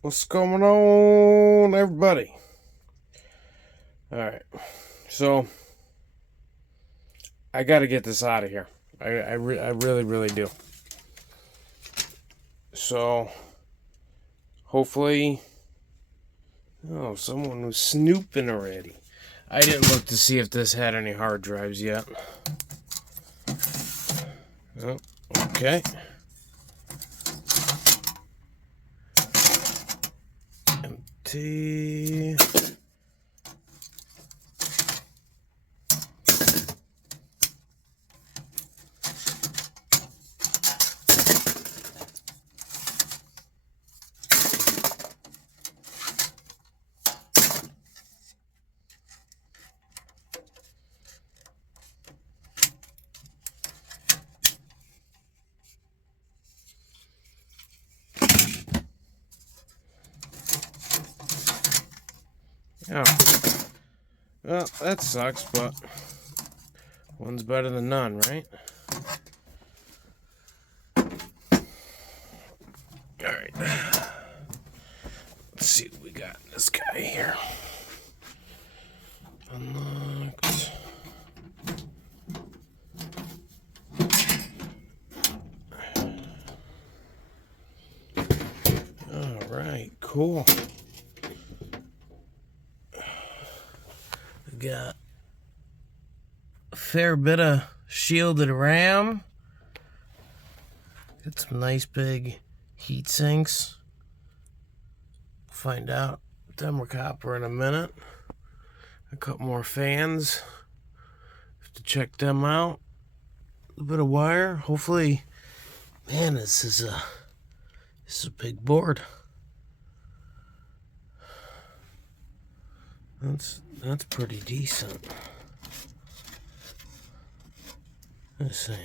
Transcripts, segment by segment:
What's going on, everybody? Alright, so I gotta get this out of here. I really, really do. So, hopefully. Oh, someone was snooping already. I didn't look to see if this had any hard drives yet. Oh, okay. Empty. Oh. Well, that sucks, but one's better than none, right? Alright. Let's see what we got in this guy here. Unlocked. Alright, cool. We got a fair bit of shielded RAM. Got some nice big heat sinks. Find out them are copper in a minute. A couple more fans. Have to check them out. A bit of wire. Hopefully, man, this is a big board. That's pretty decent. Just saying.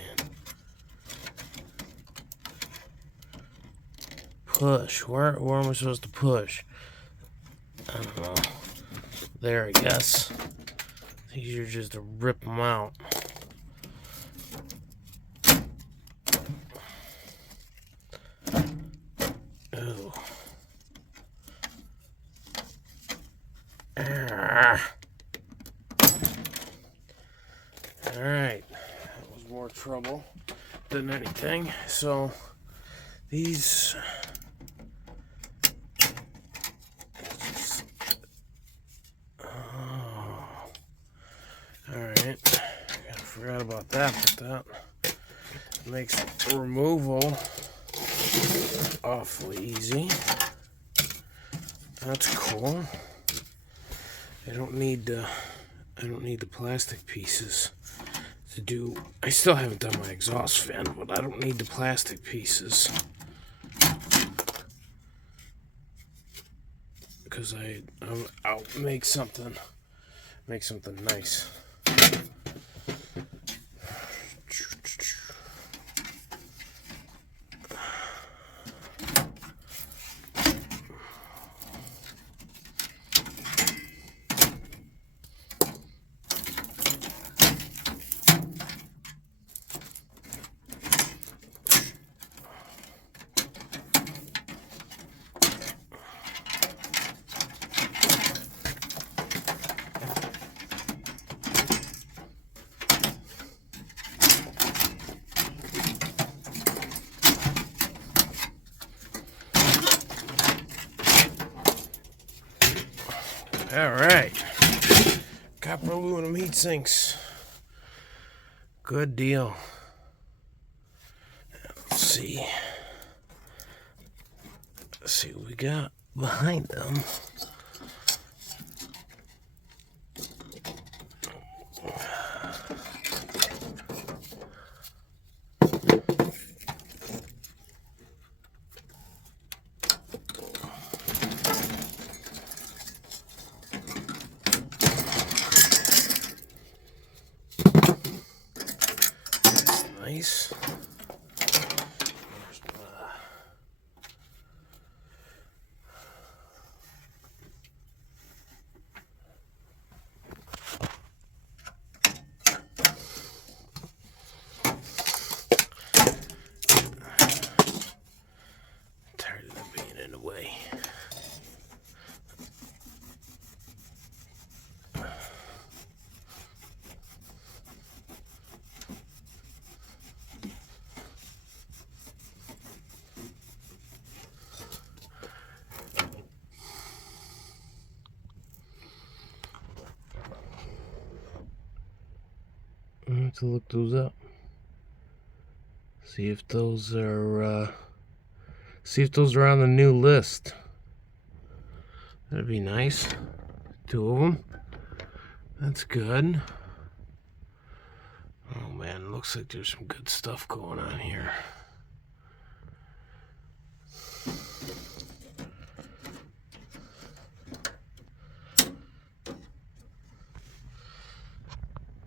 Push. Where am I supposed to push? I don't know. There, I guess. It's easier just to rip them out. Oh. Alright. That was more trouble than anything. So, these... Alright, I forgot about that, but that makes removal awfully easy. That's cool. I don't need the plastic pieces to do. I still haven't done my exhaust fan, but I don't need the plastic pieces because I'll make something nice. Alright. Copper aluminum heat sinks. Good deal. Let's see. Let's see what we got behind them. Nice. Tired of being in the way. have to look those up. See if those are on the new list. That'd be nice. 2 of them. That's good. Oh man, looks like there's some good stuff going on here.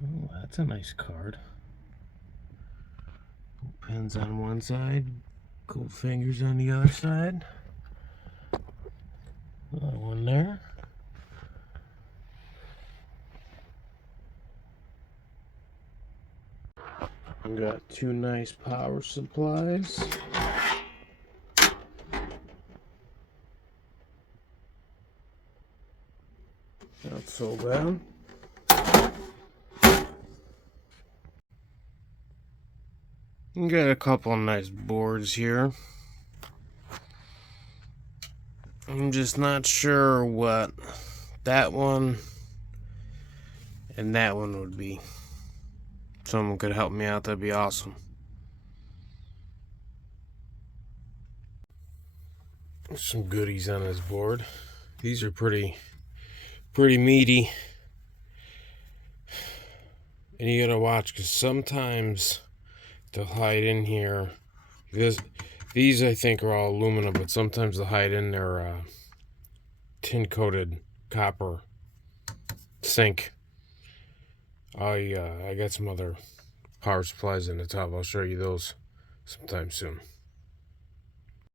Oh, that's a nice card. Pins on one side, gold fingers on the other side. Another one there. We got 2 nice power supplies. Not so bad. We got a couple of nice boards here. I'm just not sure what that one and that one would be. If someone could help me out, that'd be awesome. There's some goodies on this board. These are pretty meaty. And you gotta watch, because sometimes they'll hide in here. These I think are all aluminum, but sometimes they'll hide in their tin coated copper sink. I got some other power supplies in the top. I'll show you those sometime soon.